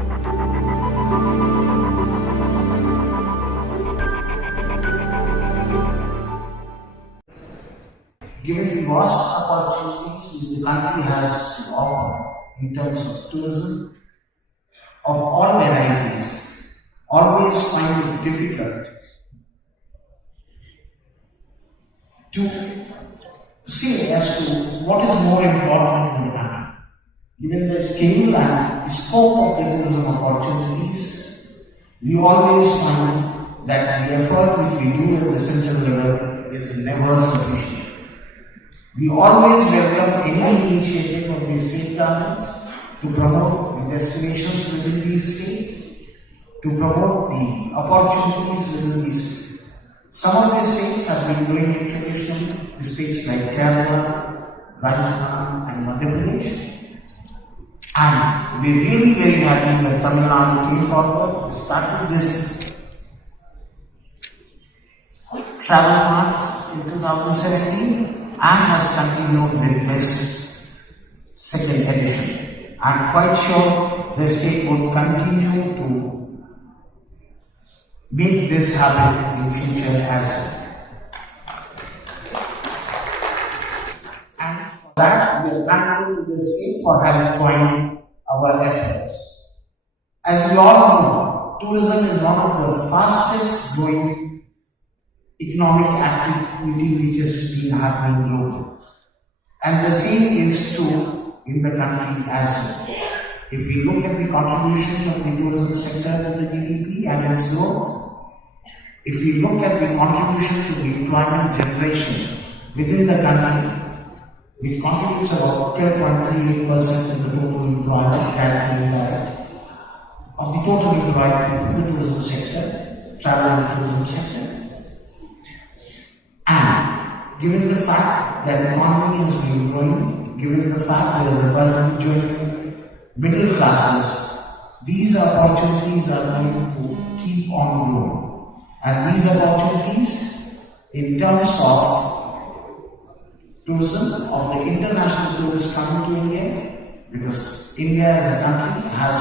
Given the vast opportunities which the country has to offer in terms of tourism of all varieties, always find it difficult to say as to what is more important in the country. Given the scale and the scope of the tourism opportunities, we always find that the effort which we do at the central level is never sufficient. We always welcome any initiative of the state governments to promote the destinations within the state, to promote the opportunities within the state. Some of the states have been doing it traditionally, the states like Kerala, Rajasthan and Madhya Pradesh. And we are really very happy that Tamilnadu came forward, started this travel Mart in 2017 and has continued with this second edition. I am quite sure the state would continue to make this happen in future as well. And for that, we are thankful to the state for having joined our efforts. As we all know, tourism is one of the fastest growing economic activity which has been happening globally. And the same is true in the country as well. If we look at the contribution of the tourism sector to the GDP and its growth, if we look at the contribution to the employment generation within the country, which contributes about 12.38% of the total employment, direct and indirect, of the total employment in the tourism sector, travel and tourism sector. And given the fact that the economy has been growing, given the fact there is a burden joining middle classes, these opportunities are going to keep on growing. And these opportunities, in terms of tourism, of the international tourists coming to India, because India as a country has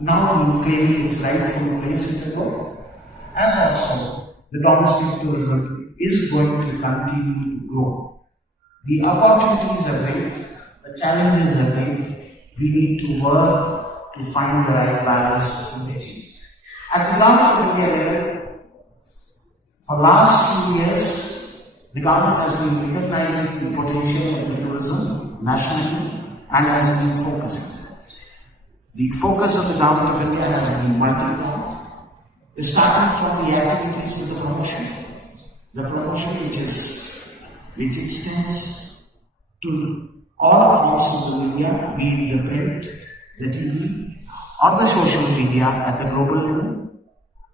now been claiming its rightful place in the world, as also the domestic tourism is going to continue to grow. The opportunities are great, the challenges are great. We need to work to find the right balance to achieve it. At the Govt of India level, for last few years, the government has been recognizing the potential of the tourism nationally and has been focusing. The focus of the Govt of India has been multi-pronged, starting from the activities of the promotion. The promotion which extends to all forms of the media, be it the print, the TV, or the social media at the global level,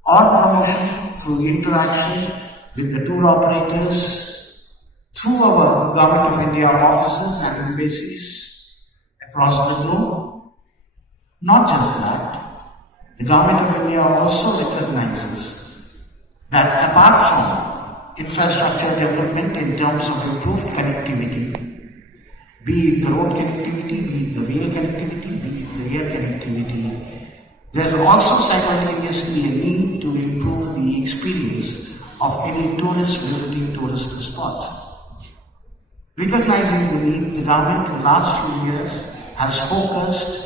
or promotion through interaction with the tour operators, through our Govt of India offices and embassies across the globe. Not just that, the Govt of India also recognizes that apart from infrastructure development in terms of improved connectivity, be it the road connectivity, be it the rail connectivity, be it the air connectivity, there is also simultaneously a need to improve the experience of any tourist visiting tourist spots. Recognizing the need, the government in the last few years has focused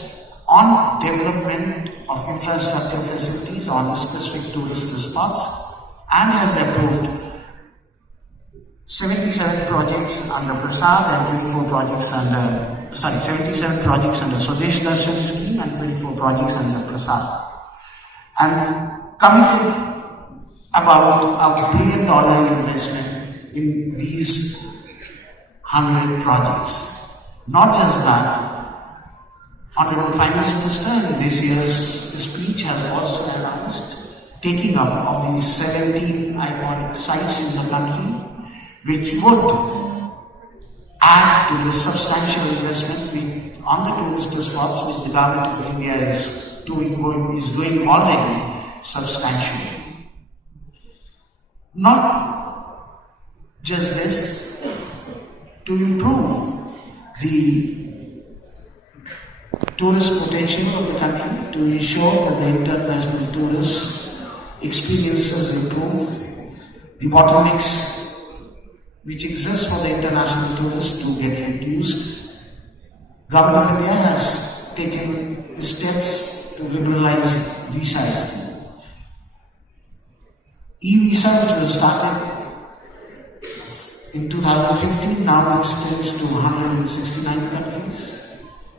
on development of infrastructure facilities on the specific tourist spots and has approved 77 projects under Prasad and 77 projects under Swadesh Darshan scheme and 24 projects under Prasad. And committed about $1 billion investment in these 100 projects. Not just that, Honorable Finance Minister in this year's speech has also announced taking up of these 17 iconic sites in the country, which would add to the substantial investment on the tourist spots which the Govt of India is doing already substantially. Not just this, to improve the tourist potential of the country to ensure that the international tourists experiences improve, the bottlenecks which exist for the international tourists to get reduced. Government of India has taken steps to liberalize visas. E-visa, which was started in 2015, now extends to 169 countries.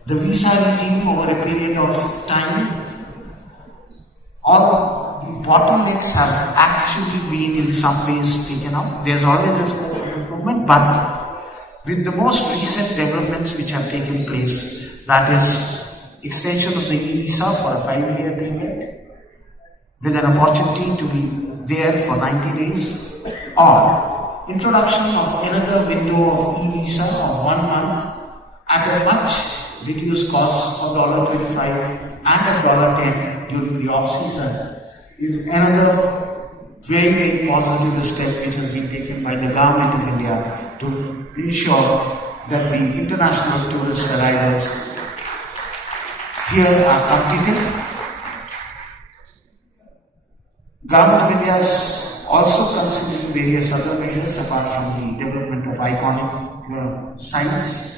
The visa regime over a period of time, all the bottlenecks have actually been in some ways taken up. There's always a scope of improvement, but with the most recent developments which have taken place, that is extension of the e-visa for a 5-year period, with an opportunity to be there for 90 days, or introduction of another window of e-visa of 1 month at a much reduced cost of $25 and $10 during the off-season is another very, very positive step which has been taken by the Government of India to ensure that the international tourist arrivals here are competitive. Government of India is also considering various other measures apart from the development of iconic sites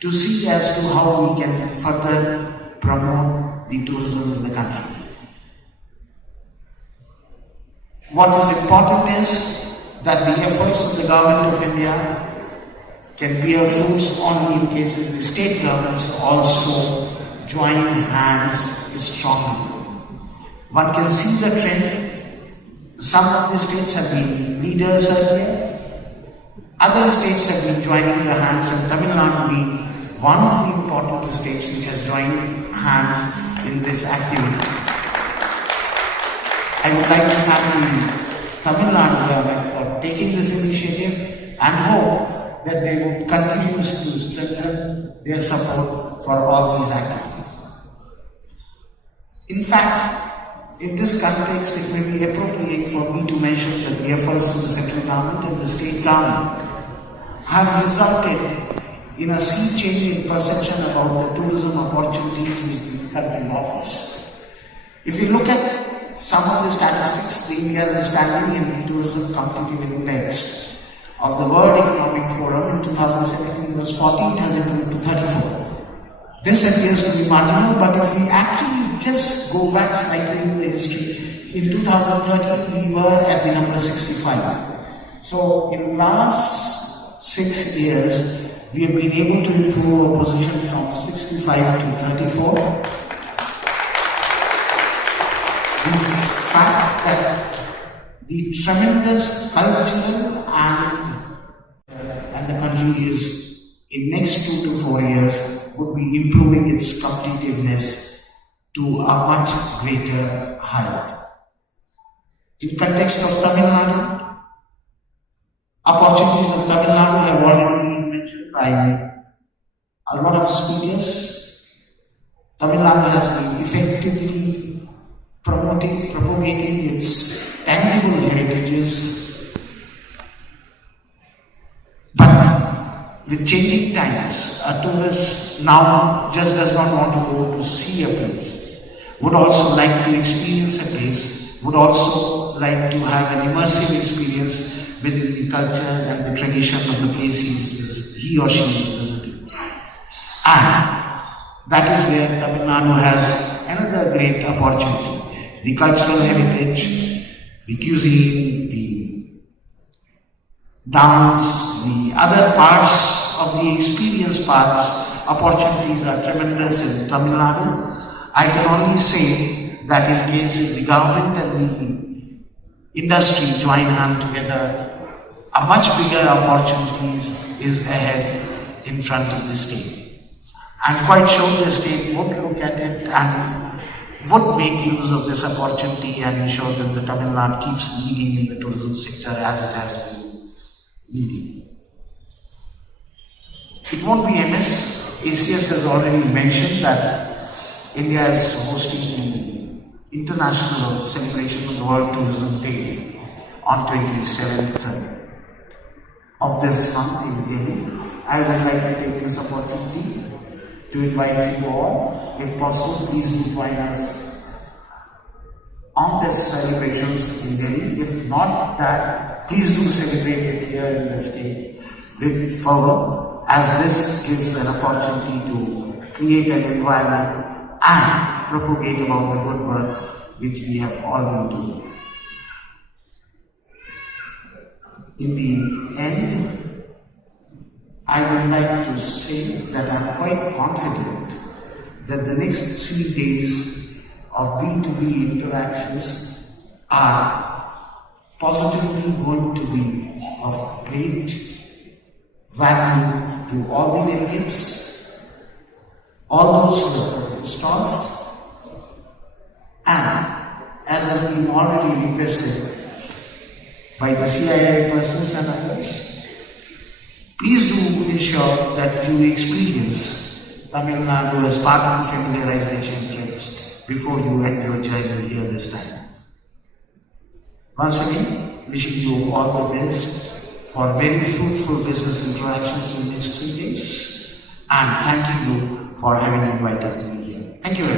to see as to how we can further promote the tourism in the country. What is important is that the efforts of the Government of India can bear fruits only in cases the state governments also join hands strongly. One can see the trend. Some of the states have been leaders earlier. Other states have been joining their hands, and Tamilnadu being one of the important states which has joined hands in this activity. I would like to thank the Tamil Nadu government for taking this initiative and hope that they would continue to strengthen their support for all these activities. In fact, in this context, it may be appropriate for me to mention that the efforts of the central government and the state government have resulted in a sea change in perception about the tourism opportunities which the country offers. If you look at some of the statistics, the India is standing in the tourism competitive index of the World Economic Forum in 2017 was 40, it has improved to 34. This appears to be marginal, but if we actually just go back slightly in the history, in 2013 we were at the number 65. So in the last 6 years, we have been able to improve our position from 65 to 34. The fact that the tremendous cultural and the country is in next 2 to 4 years would be improving its competitiveness to a much greater height. In context of Tamil Nadu, opportunities of Tamil Nadu have already been mentioned by a lot of speakers. Tamil Nadu has been effectively propagating its tangible heritages, but with changing times, a tourist now just does not want to go to see a place, would also like to experience a place, would also like to have an immersive experience within the culture and the tradition of the place he or she is visiting. And that is where Tamil Nadu has another great opportunity. The cultural heritage, the cuisine, the dance, the other parts of the experience parts, opportunities are tremendous in Tamil Nadu. I can only say that in case the government and the industry join hands together, a much bigger opportunities is ahead in front of the state. I'm quite sure the state would look at it and would make use of this opportunity and ensure that the Tamil Nadu keeps leading in the tourism sector as it has been leading. It won't be amiss. ACS has already mentioned that India is hosting the international celebration of the World Tourism Day on 27th of this month in Delhi. I would like to take this opportunity to invite you all. If possible, please do join us on this celebrations in Delhi. If not that, please do celebrate it here in the state with fervor, as this gives an opportunity to create an environment and propagate about the good work which we have all been doing. In the end, I would like to say that I am quite confident that the next 3 days of B2B interactions are positively going to be of great value to all the delegates, all those who have put stalls, and as has been already requested by the CII persons and others, please do ensure that you experience Tamilnadu as part of the familiarization trips before you end your journey here this time. Once again, wishing you all the best for very fruitful business interactions in the next 3 days, and thanking you for having invited me here. Thank you very much.